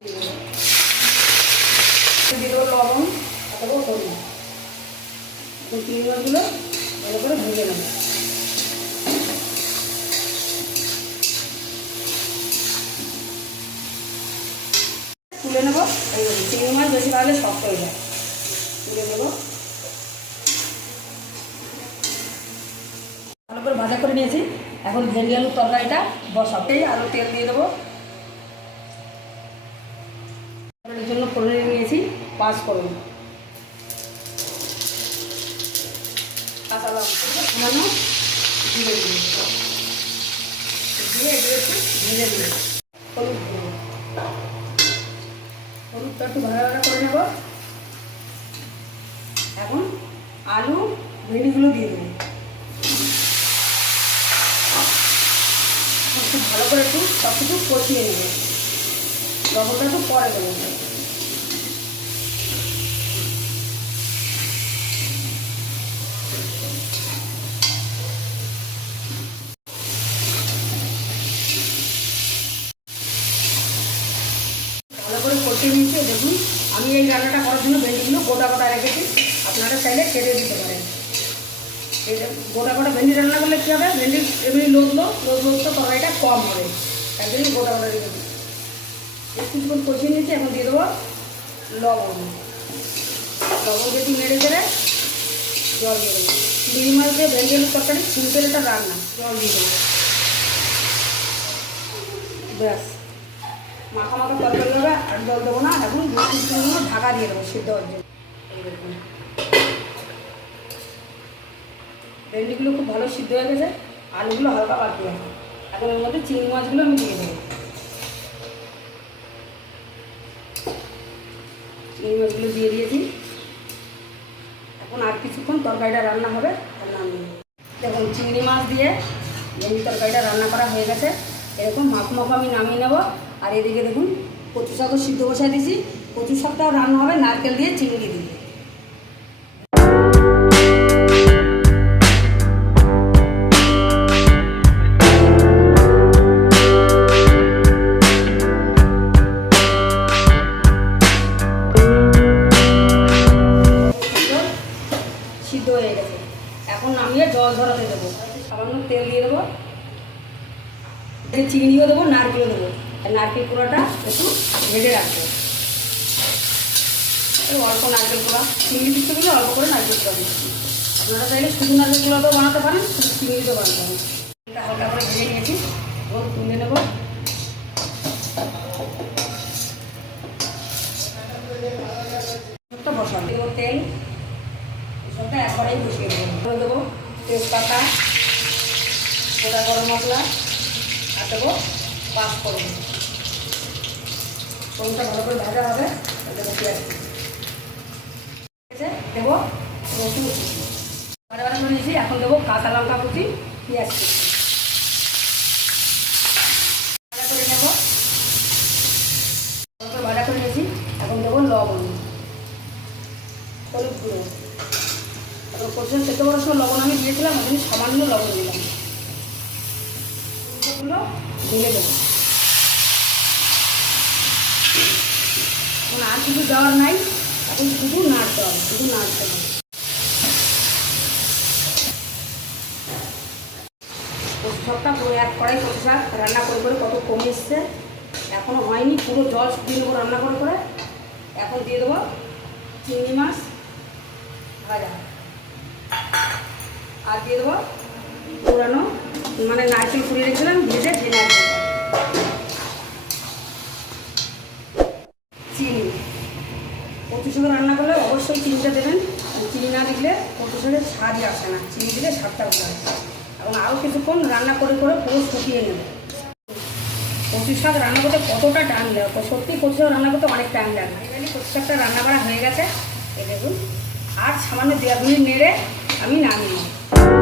দিয়ে দেবো লবণ, দেবো হলুদ, চিংড়ি মাছগুলো ভালো করে ভেজে নেব। তুলে নেবো। এইভাবে চিংড়ি মাছ বেশি ভালো শক্ত হয়ে যায়। তুলে নেবো, ভালো করে ভাজা করে নিয়েছি। এখন ভেন্ডি আলুর তরকারিটা বসাবো। আরও তেল দিয়ে দেবো। এর জন্য ফোড়নে নিয়েছি 5 ফোড়ন, কাঁচা লঙ্কা, সামান্য জিরে দিয়ে এগুলো একটু ভেজে দিয়ে হলুদ দেবো। হলুদটা একটু ভাজা ভাজা করে নেব। এখন আলু ভেন্ডিগুলো দিয়ে দেবো। খুব ভালো করে একটু সব কিছু কষিয়ে নেবে। লবণটা একটু পরে দেবো। ভালো করে কষিয়ে নিয়েছি। দেখুন, আমি এই রান্নাটা করার জন্য ভেন্ডিগুলো গোটা গোটা রেখেছি। আপনারা চাইলে কেটে দিতে পারেন। এটা গোটা গোটা ভেন্ডি রান্না করলে কী হবে, ভেন্ডি এমনি লোদ তো তরকারিটা কম হবে। তাই জন্য গোটা গোটা রেখে দিই। কিছুক্ষণ কষিয়ে নিয়েছি। এখন দিয়ে দেবো লবণ। লবণ যেটি নেড়ে দেবে, জল দিয়ে দেবো। চিংড়ি মাছ দিয়ে ভেন্ডি আলুর তরকারি সিম্পল একটা রান্না। জল দিয়ে দেবো। ব্যাস, মাখা মাখা তরকারি হবে। আর জল দেবো না। এখন 2-3 মিনিট ঢাকা দিয়ে দেবো সিদ্ধ হওয়ার জন্য। এই দেখুন, ভেন্ডিগুলো খুব ভালো সিদ্ধ হয়ে গেছে। আলুগুলো হালকা বাকি আছে। এখন এর মধ্যে চিংড়ি মাছগুলো আমি দিয়ে দেবো। চিংড়ি মাছগুলো দিয়ে দিয়েছি। এখন আর কিছুক্ষণ তরকারিটা রান্না হবে। দেখুন, চিংড়ি মাছ দিয়ে ভেন্ডি তরকারিটা রান্না করা হয়ে গেছে। এরকম মাখো আমি নামিয়ে নেব। আর এদিকে দেখুন, কচু শাকও সিদ্ধ বসাই দিয়েছি। কচু শাকটাও রান্না হবে নারকেল দিয়ে, চিংড়ি দিয়ে। সিদ্ধ হয়ে গেছে। এখন নামিয়ে জল ঝরাতে দেবো। সামান্য তেল দিয়ে দেবো। চিনিও দেবো, নারকেলও দেবো। আর নারকেল কুড়াটা একটু ভেজে রাখবো। অল্প নারকেল কুড়া, চিংড়ি দিতে গেলে অল্প করে নারকেল কুড়া দিচ্ছি। আপনারা চাইলে শুধু নারকেল কুড়াতেও বানাতে পারেন, শুধু চিংড়িতেও বানাতে পারেন। এটা হালকা করে ভেজে নিয়েছি। এবং তুলে নেব। বসাবো দেবো তেল। সবটা একবারেই বসিয়ে দেবো। দেবো তেজপাতা, গোটা গরম মশলা, আর দেবো 5 ফোড়ন। ফোড়নটা ভালো করে ভাজা হবে। দেবো পেঁয়াজ, দেবো রসুন কুচি, ভাজা ভাজা করে নিয়েছি। এখন দেবো কাঁচা লঙ্কা কুচি, পেঁয়াজ কুচি ভাজা করে নেব। ভাজা করে নিয়েছি। এখন দেবো লবণ, হলুদ গুঁড়ো। কচু সেদ্ধ করার সময় লবণ আমি দিয়েছিলাম, ওই জন্য সামান্য লবণ দিলাম। এগুলো ঢেলে দেবো। এখন আর কিছু দেওয়ার নাই। এখন শুধু নাড়তে হবে, শুধু নাড়তে হবে। কচু শাকটা পুরো 1 কড়াই কচু শাক রান্না করে করে কত কমে এসছে। এখনও হয়নি, পুরো জল শুকিয়ে নেবো রান্না করে করে। এখন দিয়ে দেবো চিংড়ি মাছ ভাজা। আর দিয়ে দেবো পুরানো নারকেল কুড়িয়ে রেখেছিলাম ভেজে, যে নারকেল, চিনি। কচু শাক রান্না করলে অবশ্যই চিনিটা দেবেন। চিনি না দিলে কচু শাকের স্বাদই আসে না। চিনি দিলে স্বাদটা উঠে আসে। এবং আরও কিছুক্ষণ রান্না করে করে পুরো শুকিয়ে নেবে। কচু শাক রান্না করতে কতটা টাইম লাগে, সত্যি কচু শাক রান্না করতে অনেক টাইম লাগে। এখানে কচু শাকটা রান্না করা হয়ে গেছে। এই দেখুন, আর সামান্য 2 মিনিট নেড়ে আমি নামিয়ে নেব।